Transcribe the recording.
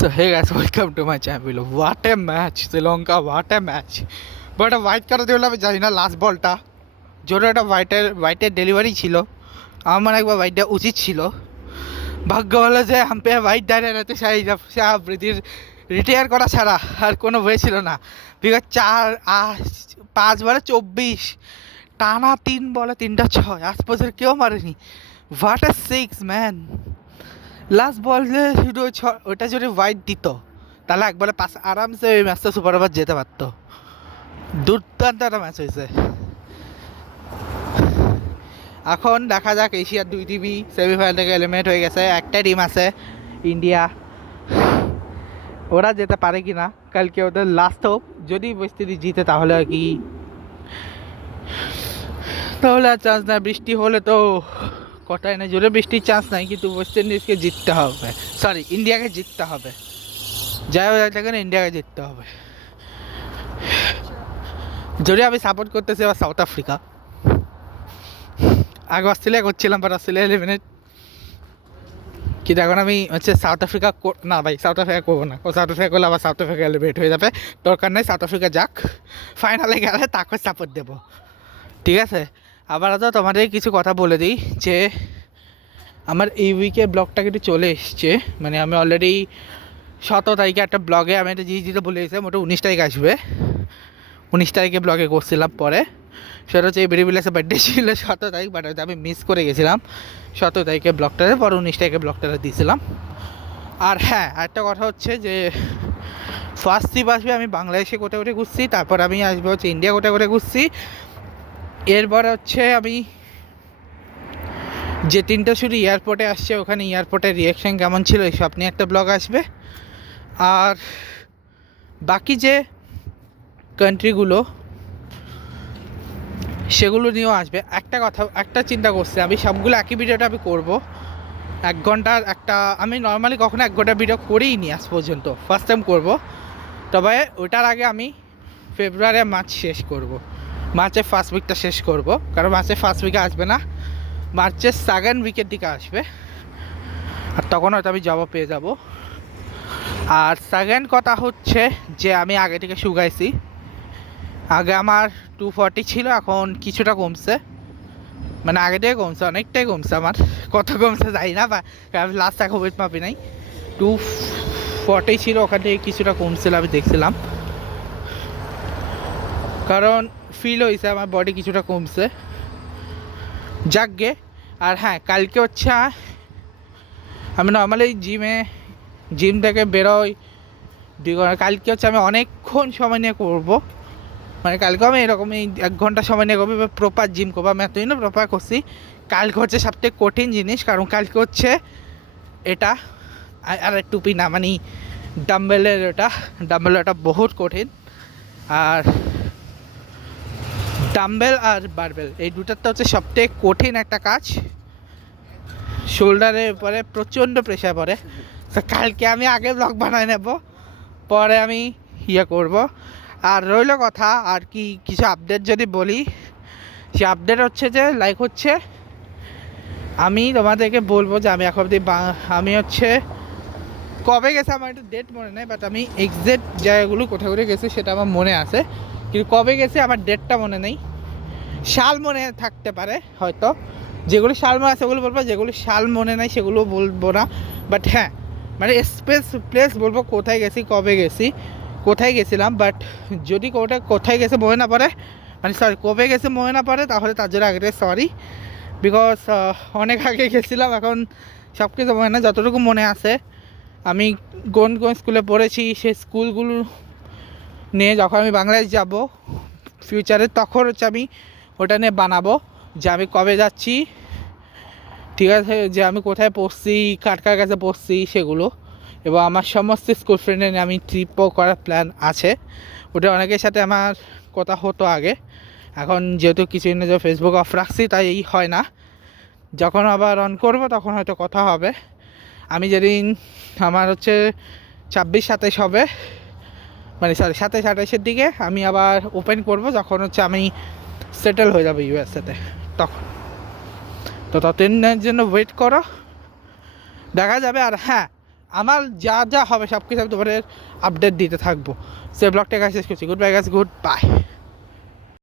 So hey guys, welcome to my channel. What a match, Sri Lanka! What a match! But white কারো দিল আমি জানি না last বলটা জোরে একটা হোয়াইটের ডেলিভারি ছিল। আমার একবার হোয়াইট দেওয়া উচিত ছিল। ভাগ্য হলো যে আম্পায়ার হোয়াইট দাঁড়িয়ে রাখতে রিটায়ার করা ছাড়া আর কোনো ওয়ে ছিল না। বিগত 5 বলে 24 টানা 3 বলে 3টা 6 আজ পর্যন্ত কেউ মারেনি। What a six man! Last বলে শুধু ওইটা যদি হোয়াইট দিত তাহলে একবারে পাস আরামসে ওই ম্যাচটা সুপার ওভার যেতে পারতো। দুর্দান্ত একটা ম্যাচ হয়েছে। এখন দেখা যাক, এশিয়ার 2 টিমই সেমিফাইনাল থেকে এলিমিনেট হয়ে গেছে। একটা টিম আছে ইন্ডিয়া, ওরা যেতে পারে কি না। কালকে ওদের লাস্ট হোপ, যদি ওয়েস্ট ইন্ডিজ জিতে তাহলে আর কি, তাহলে আর চান্স নাই। বৃষ্টি হলে তো কটাই না, জোরে বৃষ্টির চান্স নাই, কিন্তু ওয়েস্ট ইন্ডিজকে জিততে হবে, সরি ইন্ডিয়াকে জিততে হবে। যাই হোক দেখেন, ইন্ডিয়াকে জিততে হবে। যদি আমি সাপোর্ট করতেছি আবার সাউথ আফ্রিকা। আগে অস্ট্রেলিয়া করছিলাম, বাট অস্ট্রেলিয়া এলিমিনেট। কিন্তু এখন আমি হচ্ছে সাউথ আফ্রিকা না ভাই, সাউথ আফ্রিকা করবো না। ও সাউথ আফ্রিকা করলে আবার সাউথ আফ্রিকা এলিমিনেট হয়ে যাবে, দরকার নেই। সাউথ আফ্রিকা যাক, ফাইনালে গেলে তাকে সাপোর্ট দেবো, ঠিক আছে। আবার তো তোমাদের কিছু কথা বলে দিই যে আমার এই উইকের ব্লগটা কিন্তু চলে এসছে। মানে আমি অলরেডি 17 তারিখে একটা ব্লগে আমি একটা জিনিস দিতে বলে গেছিলাম, ওটা 19 তারিখ আসবে। 19 তারিখে ব্লগে করছিলাম, পরে সেটা হচ্ছে এই বেরিবিলাসের বার্থডে ছিল 17 তারিখ, বাট আমি মিস করে গেছিলাম 17 তারিখে ব্লগটাতে, পরে 19 তারিখে ব্লগটাতে দিয়েছিলাম। আর হ্যাঁ, আরেকটা কথা হচ্ছে যে ফার্স্ট ট্রিপ আসবে, আমি বাংলাদেশে কোথায় কোথায় ঘুরছি, তারপর আমি আসবো হচ্ছে ইন্ডিয়া কোথায় কোথায় ঘুরছি। এরপরে হচ্ছে আমি যে 3টা শুধু এয়ারপোর্টে আসছে, ওখানে এয়ারপোর্টের রিয়াকশান কেমন ছিল এইসব নিয়ে একটা ব্লগ আসবে। আর বাকি যে কান্ট্রিগুলো সেগুলো নিয়েও আসবে। একটা কথা, একটা চিন্তা করছি, আমি সবগুলো একই ভিডিওটা আমি করবো 1 ঘন্টার একটা। আমি নর্মালি কখনো 1 ঘন্টার ভিডিও করেই নি আজ পর্যন্ত, ফার্স্ট টাইম করবো। তবে ওটার আগে আমি ফেব্রুয়ারি মার্চ শেষ করব, মার্চের ফার্স্ট উইকটা শেষ করব, কারণ মার্চের ফার্স্ট উইকে আসবে না, মার্চের সেকেন্ড উইকের দিকে আসবে। আর তখন হয়তো আমি জবাব পেয়ে যাব। আর সেকেন্ড কথা হচ্ছে যে আমি আগে থেকে শুকাইছি। আগে আমার 240 ছিল, এখন কিছুটা কমছে, মানে আগে থেকে কমছে, অনেকটাই কমছে। আমার কত কমছে জানি না, বা আমি লাস্ট এখন ওয়েট মাপি নাই। 240 ছিল, ওখান থেকে কিছুটা কমছিল, আমি দেখছিলাম, কারণ ফিল হয়েছে আমার বডি কিছুটা কমছে। যাকগে। আর হ্যাঁ, কালকে হচ্ছে আমি নর্মালি জিম থেকে বেরোই 2 ঘন্টা। কালকে হচ্ছে আমি অনেকক্ষণ সময় নিয়ে করবো, মানে কালকে আমি এরকমই 1 ঘন্টা সময় নিয়ে করবো, প্রপার জিম করবো। আমি এতদিন না প্রপার করছি। কালকে হচ্ছে সবথেকে কঠিন জিনিস, কারণ কালকে হচ্ছে এটা আর টুপি না, মানে ডাম্বেলের ওটা বহুত কঠিন। আর ডাম্বেল আর বারবেল এই দুটারটা হচ্ছে সবথেকে কঠিন একটা কাজ। শোল্ডারের উপরে প্রচণ্ড প্রেশার পড়ে। তো কালকে আমি আগে ব্লগ বানায় নেব, পরে আমি করব। আর রইল কথা, আর কি কিছু আপডেট যদি বলি, সে আপডেট হচ্ছে যে লাইক হচ্ছে আমি তোমাদেরকে বলবো যে আমি এখন আমি হচ্ছে কবে গেছে আমার একটু ডেট মনে নেই, বাট আমি এক্সাক্ট জায়গাগুলো কোথায় কোথায় গেছি সেটা আমার মনে আছে, কিন্তু কবে গেছে আমার ডেটটা মনে নেই। সাল মনে থাকতে পারে হয়তো, যেগুলো সাল মনে আছে সেগুলো বলবো, যেগুলো সাল মনে নেই সেগুলো বলবো না। বাট হ্যাঁ, মানে প্লেস বলবো, কোথায় গেছি, কবে গেছি, কোথায় গেছিলাম। বাট যদি কোথায় গেছে মনে না পড়ে, মানে সরি কবে গেছে মনে না পড়ে, তাহলে তার জন্য আগে সরি, বিকজ অনেক আগে গেছিলাম, এখন সব কিছু মনে না। যতটুকু মনে আছে, আমি কোন কোন স্কুলে পড়েছি সেই স্কুলগুলো নিয়ে যখন আমি বাংলাদেশ যাব ফিউচারে, তখন হচ্ছে আমি ওটা নিয়ে বানাবো যে আমি কবে যাচ্ছি, ঠিক আছে, যে আমি কোথায় পড়ছি, কার কার কাছে পড়ছি সেগুলো। এবং আমার সমস্ত স্কুল ফ্রেন্ডের নিয়ে আমি ট্রিপও করার প্ল্যান আছে। ওটা অনেকের সাথে আমার কথা হতো আগে, এখন যেহেতু কিছুদিন যে ফেসবুক অফ রাখছি তাই হয় না। যখন আবার অন করব তখন হয়তো কথা হবে। আমি যেদিন আমার হচ্ছে 26-27 হবে, মানে সরি 27-28-এর দিকে আমি আবার ওপেন করব, যখন হচ্ছে আমি সেটেল হয়ে যাবে ইউএসএতে, তখন। তো ততদিনের জন্য ওয়েট করো, দেখা যাবে। আর হ্যাঁ, আমার যা যা হবে সব কিছু আমি তোমাদের আপডেট দিতে থাকবো। সে ব্লগটা শেষ করছি। Good bye guys, good bye.